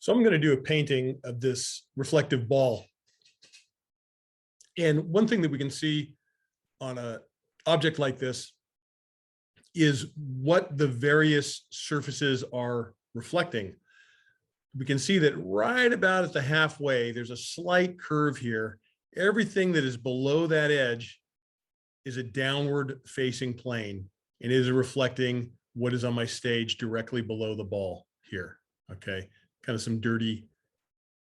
So I'm going to do a painting of this reflective ball. And one thing that we can see on an object like this is what the various surfaces are reflecting. We can see that right about at the halfway, there's a slight curve here. Everything that is below that edge is a downward facing plane and is reflecting what is on my stage directly below the ball here. Okay, kind of some dirty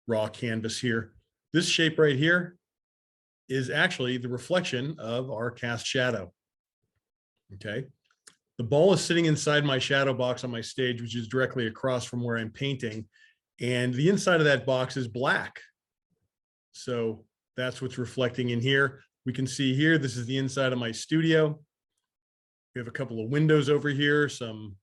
raw canvas here. This shape right here is actually the reflection of our cast shadow. Okay, the ball is sitting inside my shadow box on my stage, which is directly across from where I'm painting. And the inside of that box is black. So that's what's reflecting in here. We can see here, this is the inside of my studio. We have a couple of windows over here. Some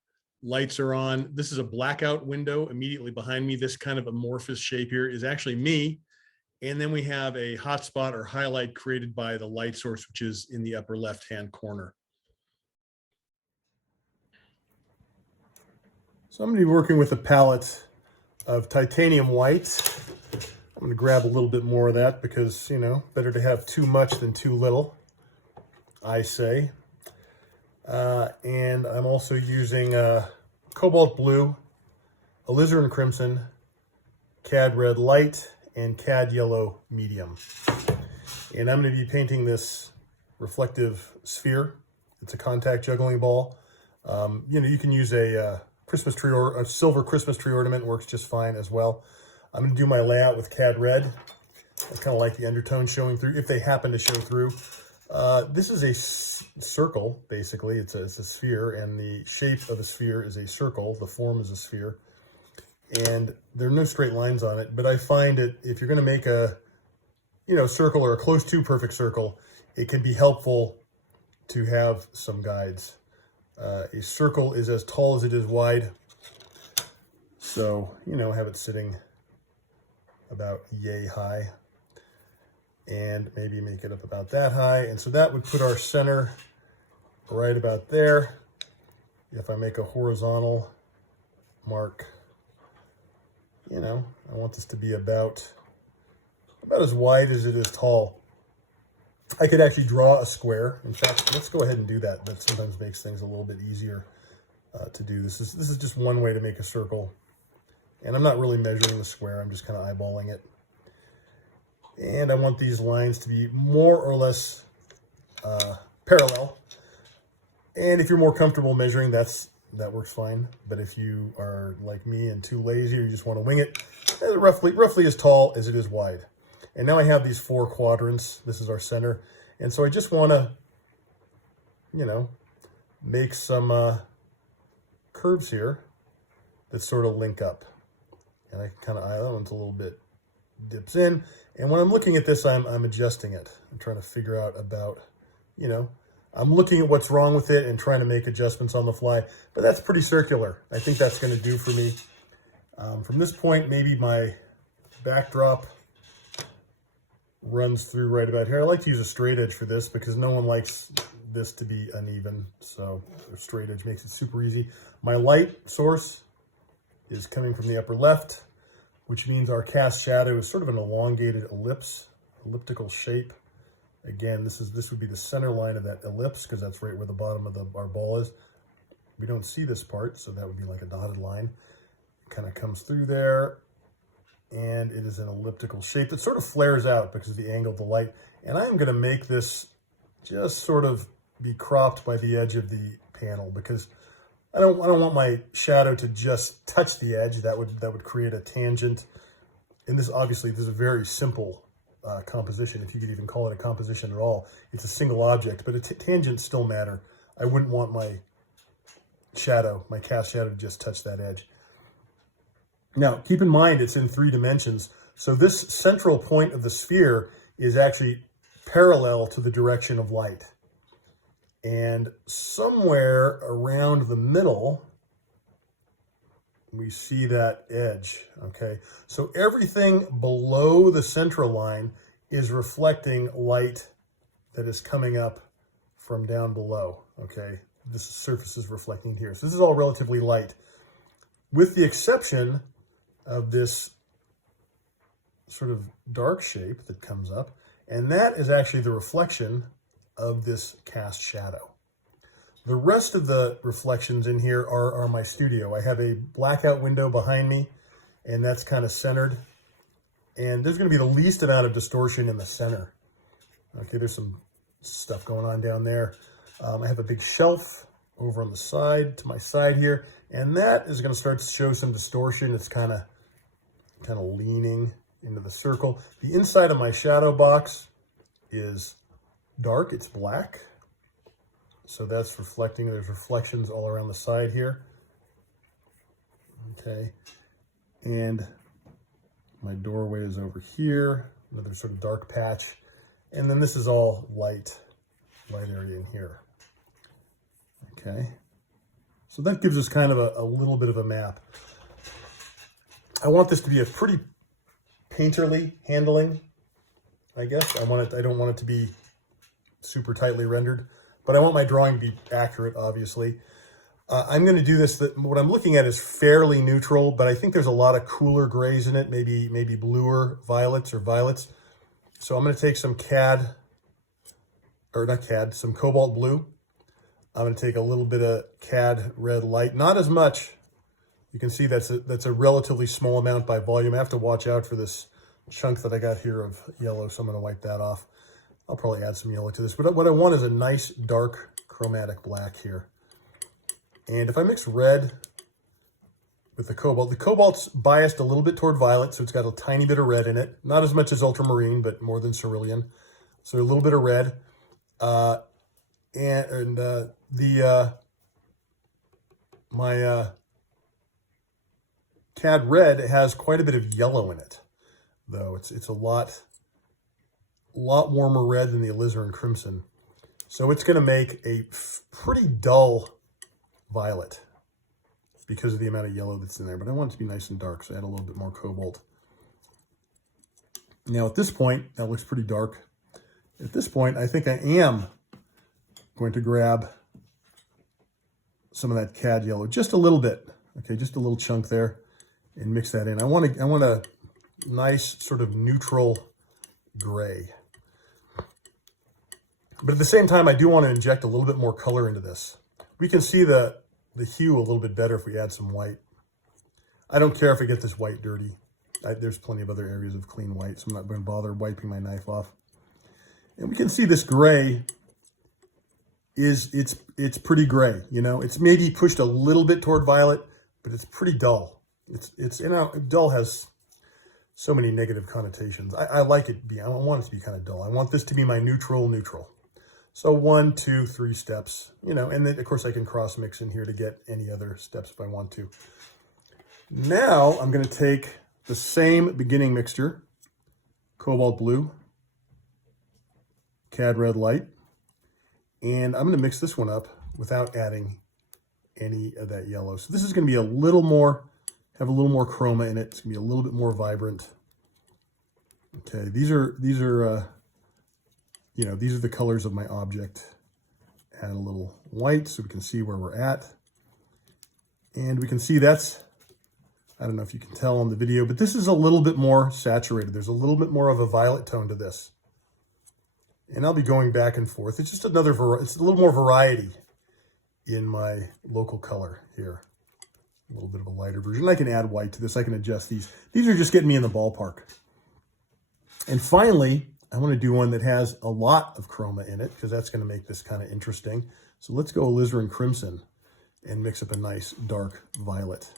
lights are on. This is a blackout window immediately behind me. This kind of amorphous shape here is actually me. And then we have a hotspot or highlight created by the light source, which is in the upper left-hand corner. So I'm going to be working with a palette of titanium white. I'm going to grab a little bit more of that because, you know, better to have too much than too little, I say. And I'm also using cobalt blue, alizarin crimson, cad red light, and cad yellow medium. And I'm going to be painting this reflective sphere. It's a contact juggling ball. You know, you can use a Christmas tree or a silver Christmas tree ornament, works just fine as well. I'm going to do my layout with cad red. I kind of like the undertones showing through, if they happen to show through. This is a circle, basically. It's a sphere, and the shape of a sphere is a circle. The form is a sphere. And there are no straight lines on it, but I find it, if you're going to make a, you know, circle or a close to perfect circle, it can be helpful to have some guides. A circle is as tall as it is wide. So, you know, have it sitting about yay high. And maybe make it up about that high. And so that would put our center right about there. If I make a horizontal mark, you know, I want this to be about as wide as it is tall. I could actually draw a square. In fact, let's go ahead and do that. That sometimes makes things a little bit easier to do. This is just one way to make a circle. And I'm not really measuring the square. I'm just kind of eyeballing it. And I want these lines to be more or less parallel. And if you're more comfortable measuring, that works fine. But if you are like me and too lazy, or you just want to wing it, roughly as tall as it is wide. And now I have these 4 quadrants. This is our center. And so I just want to, you know, make some curves here that sort of link up. And I kind of, that one's a little bit dips in. And when I'm looking at this, I'm adjusting it. I'm trying to figure out about, you know, I'm looking at what's wrong with it and trying to make adjustments on the fly. But that's pretty circular. I think that's going to do for me. From this point, maybe my backdrop runs through right about here. I like to use a straight edge for this because no one likes this to be uneven. So a straight edge makes it super easy. My light source is coming from the upper left, which means our cast shadow is sort of an elongated elliptical shape. Again, this would be the center line of that ellipse because that's right where the bottom of our ball is. We don't see this part, so that would be like a dotted line. It kind of comes through there, and it is an elliptical shape that sort of flares out because of the angle of the light. And I'm going to make this just sort of be cropped by the edge of the panel because I don't want my shadow to just touch the edge. That would create a tangent. And this is a very simple composition, if you could even call it a composition at all. It's a single object, but tangents still matter. I wouldn't want my shadow, my cast shadow, to just touch that edge. Now, keep in mind it's in 3 dimensions. So this central point of the sphere is actually parallel to the direction of light. And somewhere around the middle, we see that edge, okay? So everything below the central line is reflecting light that is coming up from down below, okay? This surface is reflecting here. So this is all relatively light, with the exception of this sort of dark shape that comes up. And that is actually the reflection of this cast shadow. The rest of the reflections in here are my studio. I have a blackout window behind me, and that's kind of centered. And there's going to be the least amount of distortion in the center. Okay, there's some stuff going on down there. I have a big shelf over on the side, to my side here, and that is going to start to show some distortion. It's kind of leaning into the circle. The inside of my shadow box is dark, it's black. So that's reflecting, there's reflections all around the side here. Okay, and my doorway is over here, another sort of dark patch. And then this is all light area in here. Okay, so that gives us kind of a little bit of a map. I want this to be a pretty painterly handling, I guess. I don't want it to be super tightly rendered, but I want my drawing to be accurate, obviously. I'm going to do this, what I'm looking at is fairly neutral, but I think there's a lot of cooler grays in it, maybe bluer violets or violets. So I'm going to take some some cobalt blue. I'm going to take a little bit of cad red light, not as much. You can see that's a relatively small amount by volume. I have to watch out for this chunk that I got here of yellow, so I'm going to wipe that off. I'll probably add some yellow to this, but what I want is a nice dark chromatic black here. And if I mix red with the cobalt's biased a little bit toward violet, so it's got a tiny bit of red in it. Not as much as ultramarine, but more than cerulean. So a little bit of red. My cad red has quite a bit of yellow in it, though. It's a lot warmer red than the alizarin crimson. So it's going to make a pretty dull violet because of the amount of yellow that's in there. But I want it to be nice and dark, so I add a little bit more cobalt. Now at this point, that looks pretty dark. At this point, I think I am going to grab some of that cad yellow, just a little bit, okay, just a little chunk there, and mix that in. I want a nice sort of neutral gray. But at the same time, I do want to inject a little bit more color into this. We can see the hue a little bit better if we add some white. I don't care if I get this white dirty. There's plenty of other areas of clean white, so I'm not going to bother wiping my knife off. And we can see this gray it's pretty gray, you know. It's maybe pushed a little bit toward violet, but it's pretty dull. It's dull has so many negative connotations. I like it I want it to be kind of dull. I want this to be my neutral. So 1, 2, 3 steps, you know, and then of course I can cross mix in here to get any other steps if I want to. Now I'm going to take the same beginning mixture, cobalt blue, cad red light, and I'm going to mix this one up without adding any of that yellow. So this is going to be have a little more chroma in it. It's going to be a little bit more vibrant. Okay, these are the colors of my object. Add a little white so we can see where we're at. And we can see that's, I don't know if you can tell on the video, but this is a little bit more saturated. There's a little bit more of a violet tone to this. And I'll be going back and forth. It's just it's a little more variety in my local color here. A little bit of a lighter version. I can add white to this. I can adjust these. These are just getting me in the ballpark. And finally, I want to do one that has a lot of chroma in it because that's going to make this kind of interesting. So let's go alizarin crimson and mix up a nice dark violet.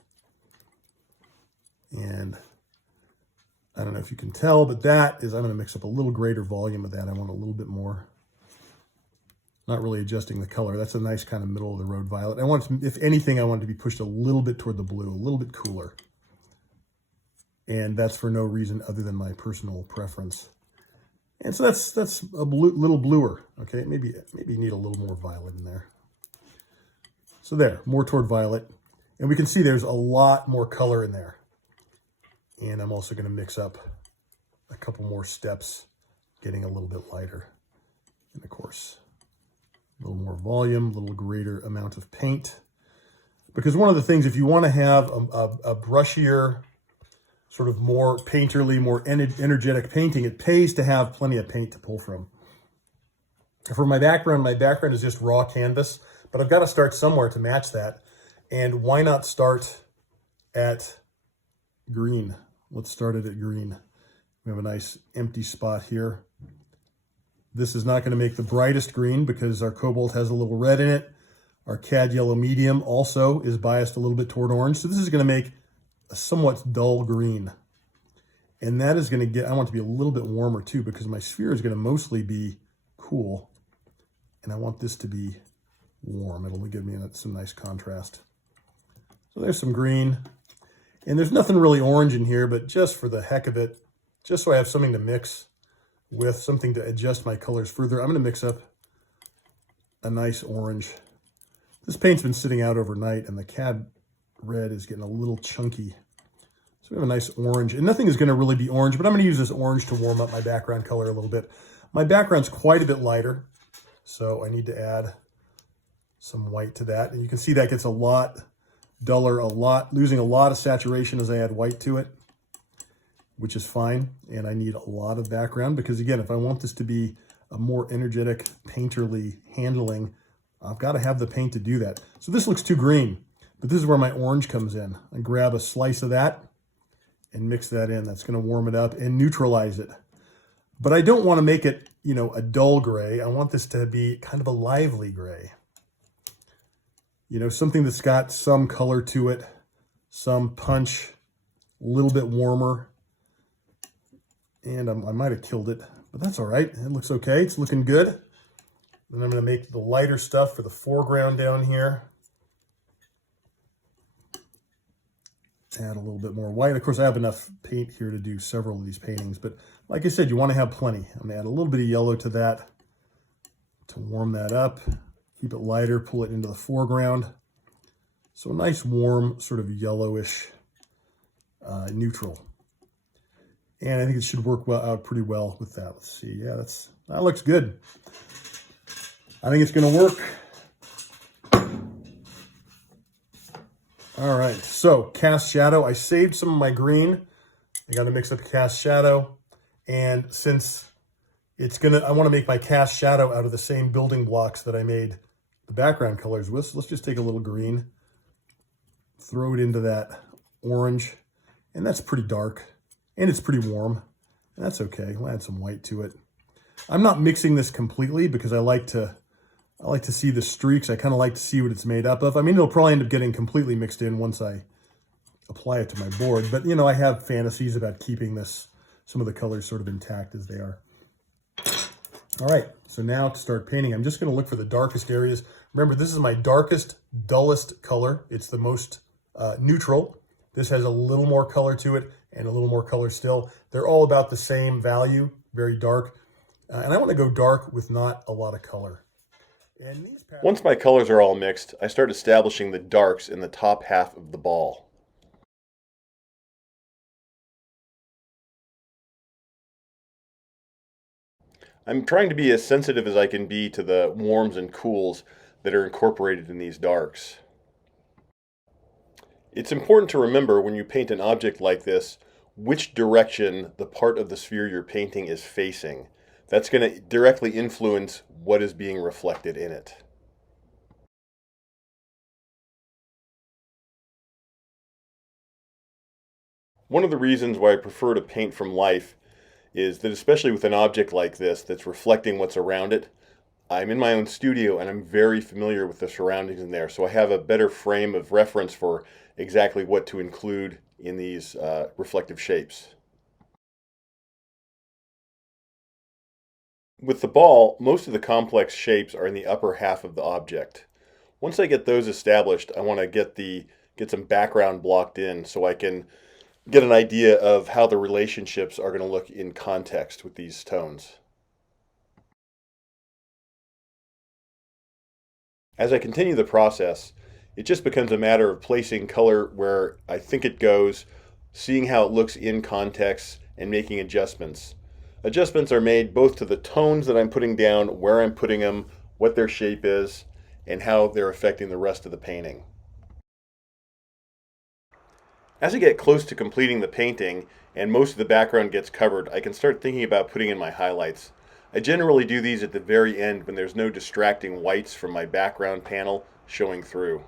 And I don't know if you can tell, but I'm going to mix up a little greater volume of that. I want a little bit more. Not really adjusting the color. That's a nice kind of middle of the road violet. If anything, I want it to be pushed a little bit toward the blue, a little bit cooler. And that's for no reason other than my personal preference. And so that's a little bluer. Okay, maybe you need a little more violet in there. So there, more toward violet. And we can see there's a lot more color in there. And I'm also going to mix up a couple more steps, getting a little bit lighter. And of course, a little more volume, a little greater amount of paint. Because one of the things, if you want to have a brushier, sort of more painterly, more energetic painting, it pays to have plenty of paint to pull from. For my background is just raw canvas, but I've got to start somewhere to match that. And why not start at green? Let's start it at green. We have a nice empty spot here. This is not going to make the brightest green because our cobalt has a little red in it. Our cad yellow medium also is biased a little bit toward orange. So this is going to make a somewhat dull green. And that is going to get, I want it to be a little bit warmer too, because my sphere is going to mostly be cool. And I want this to be warm. It'll give me some nice contrast. So there's some green. And there's nothing really orange in here, but just for the heck of it, just so I have something to mix with, something to adjust my colors further, I'm going to mix up a nice orange. This paint's been sitting out overnight, and the cad red is getting a little chunky. So we have a nice orange, and nothing is going to really be orange, but I'm going to use this orange to warm up my background color a little bit. My background's quite a bit lighter, so I need to add some white to that. And you can see that gets a lot duller, losing a lot of saturation as I add white to it, which is fine. And I need a lot of background because, again, if I want this to be a more energetic, painterly handling, I've got to have the paint to do that. So this looks too green, but this is where my orange comes in. I grab a slice of that and mix that in. That's going to warm it up and neutralize it. But I don't want to make it, you know, a dull gray. I want this to be kind of a lively gray. You know, something that's got some color to it, some punch, a little bit warmer. And I might have killed it, but that's all right. It looks okay. It's looking good. Then I'm going to make the lighter stuff for the foreground down here. Add a little bit more white. Of course, I have enough paint here to do several of these paintings, but like I said, you want to have plenty. I'm going to add a little bit of yellow to that to warm that up. Keep it lighter, pull it into the foreground. So a nice warm sort of yellowish neutral. And I think it should work out pretty well with that. Let's see. Yeah, that looks good. I think it's going to work. All right, so cast shadow. I saved some of my green. I got to mix up cast shadow. And since I want to make my cast shadow out of the same building blocks that I made the background colors with. So let's just take a little green, throw it into that orange, and that's pretty dark, and it's pretty warm, and that's okay. We'll add some white to it. I'm not mixing this completely because I like to see the streaks. I kind of like to see what it's made up of. I mean, it'll probably end up getting completely mixed in once I apply it to my board, but you know, I have fantasies about keeping some of the colors sort of intact as they are. All right, so now to start painting, I'm just going to look for the darkest areas. Remember, this is my darkest, dullest color. It's the most neutral. This has a little more color to it and a little more color still. They're all about the same value, very dark. And I want to go dark with not a lot of color. Once my colors are all mixed, I start establishing the darks in the top half of the ball. I'm trying to be as sensitive as I can be to the warms and cools that are incorporated in these darks. It's important to remember when you paint an object like this, which direction the part of the sphere you're painting is facing. That's going to directly influence what is being reflected in it. One of the reasons why I prefer to paint from life is that, especially with an object like this that's reflecting what's around it, I'm in my own studio and I'm very familiar with the surroundings in there, so I have a better frame of reference for exactly what to include in these reflective shapes. With the ball, most of the complex shapes are in the upper half of the object. Once I get those established, I want to get some background blocked in so I can get an idea of how the relationships are going to look in context with these tones. As I continue the process, it just becomes a matter of placing color where I think it goes, seeing how it looks in context, and making adjustments. Adjustments are made both to the tones that I'm putting down, where I'm putting them, what their shape is, and how they're affecting the rest of the painting. As I get close to completing the painting and most of the background gets covered, I can start thinking about putting in my highlights. I generally do these at the very end when there's no distracting whites from my background panel showing through.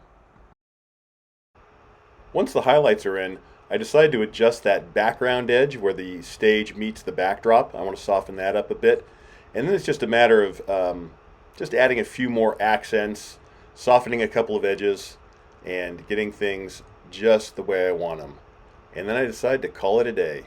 Once the highlights are in, I decided to adjust that background edge where the stage meets the backdrop. I want to soften that up a bit. And then it's just a matter of just adding a few more accents, softening a couple of edges, and getting things just the way I want them. And then I decided to call it a day.